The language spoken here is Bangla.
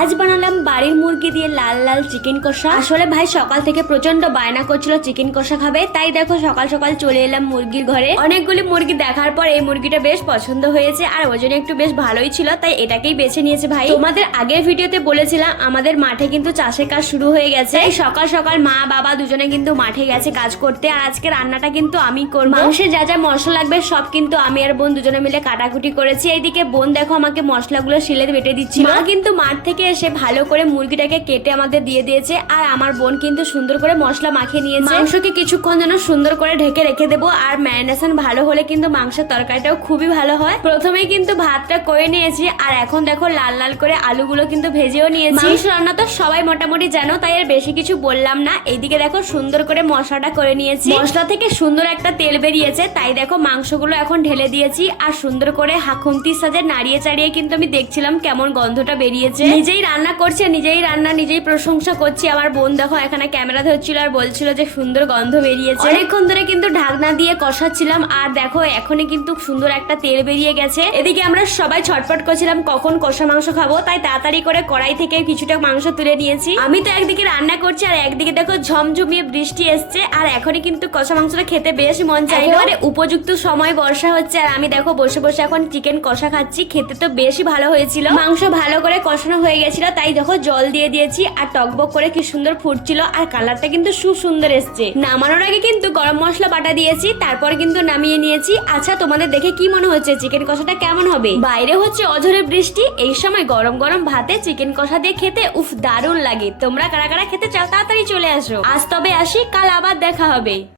আজ বানালাম বাড়ির মুরগি দিয়ে লাল লাল চিকেন কষা। আসলে ভাই সকাল থেকে প্রচন্ড বায়না করছিল চিকেন কষা খাবে, তাই দেখো সকাল সকাল চলে এলাম মুরগির ঘরে। অনেকগুলি মুরগি দেখার পর এই মুরগিটা বেশ পছন্দ হয়েছে আর ওজনে একটু বেশ ভালোই ছিল, তাই এটাকেই বেছে নিয়েছে ভাই। তোমাদের আগের ভিডিওতে বলেছিলাম আমাদের মাঠে কিন্তু চাষের কাজ শুরু হয়ে গেছে। সকাল সকাল মা বাবা দুজনে কিন্তু মাঠে গেছে কাজ করতে, আর আজকে রান্নাটা কিন্তু আমি করব। মাংসে যা যা মশলা লাগবে সব কিন্তু আমি আর বোন দুজনে মিলে কাটাকুটি করেছি। এইদিকে বোন দেখো আমাকে মশলাগুলো শিলে বেটে দিচ্ছিল। মা কিন্তু মাঠ থেকে এসে ভালো করে মুরগিটাকে কেটে আমাদের দিয়ে দিয়েছে, আর আমার বোন কিন্তু সুন্দর করে মশলা মাখিয়ে নিয়েছে। মাংসকে কিছুক্ষণ যেন সুন্দর করে ঢেকে রেখে দেবো, আর ম্যারিনেশন ভালো হলে কিন্তু মাংসের তরকারিটাও খুবই ভালো হয়। প্রথমেই কিন্তু ভাতটা করে নিয়েছি, আর এখন দেখো লাল লাল করে আলুগুলো কিন্তু ভেজেও নিয়েছি। মাংস রান্না তো সবাই মোটামুটি জানো, তাই আর বেশি কিছু বললাম না। এইদিকে দেখো সুন্দর করে মশলাটা করে নিয়েছি, মশলা থেকে সুন্দর একটা তেল বেরিয়েছে, তাই দেখো মাংসগুলো এখন ঢেলে দিয়েছি আর সুন্দর করে খুন্তির সাজে নাড়িয়ে চাড়িয়ে কিন্তু আমি দেখছিলাম কেমন গন্ধটা বেরিয়েছে। নিজেই রান্না করছে, নিজেই রান্না নিজেই প্রশংসা করছি। আমার বোন দেখো এখানে ক্যামেরা ধরছিল আর বলছিল যে সুন্দর গন্ধ বেরিয়েছে। অনেকক্ষণ ধরে কিন্তু ঢাকনা দিয়ে কষাচ্ছিলাম, আর দেখো এখনই কিন্তু সুন্দর একটা তেল বেরিয়ে গেছে। এদিকে আমরা সবাই ছটফট করছিলাম কখন কষা মাংস খাবো, তাই তাড়াতাড়ি করে কড়াই থেকে কিছুটা মাংস তুলে নিয়েছি। আমি তো একদিকে রান্না করছি আর একদিকে দেখো ঝমঝমিয়ে বৃষ্টি এসছে, আর এখনই কিন্তু কষা মাংসটা খেতে বেশ মন চাই। একেবারে উপযুক্ত সময় বর্ষা হচ্ছে, আর আমি দেখো বসে বসে এখন চিকেন কষা খাচ্ছি। খেতে তো বেশি ভালো হয়েছিল, মাংস ভালো করে কষানো হয়ে গেছিল, তাই দেখো জল দিয়ে দিয়েছি আর টকবক করে কি সুন্দর ফুটছিল, আর কালারটা কিন্তু সুন্দর এসছে। নামানোর আগে কিন্তু গরম মশলা বাটা দিয়েছি, তারপর কিন্তু নামিয়ে নিয়েছি। আচ্ছা তোমাদের দেখে কি মনে হচ্ছে চিকেন কষাটা কেমন হবে? বাইরে হচ্ছে অঝরে বৃষ্টি, এই সময় গরম গরম ভাতে চিকেন কষা দিয়ে খেতে উফ দারুণ লাগে। তোমরা কারা কারা খেতে চাও তাড়াতাড়ি চলে আসো। আজ তবে আসি, কাল আবার দেখা হবে।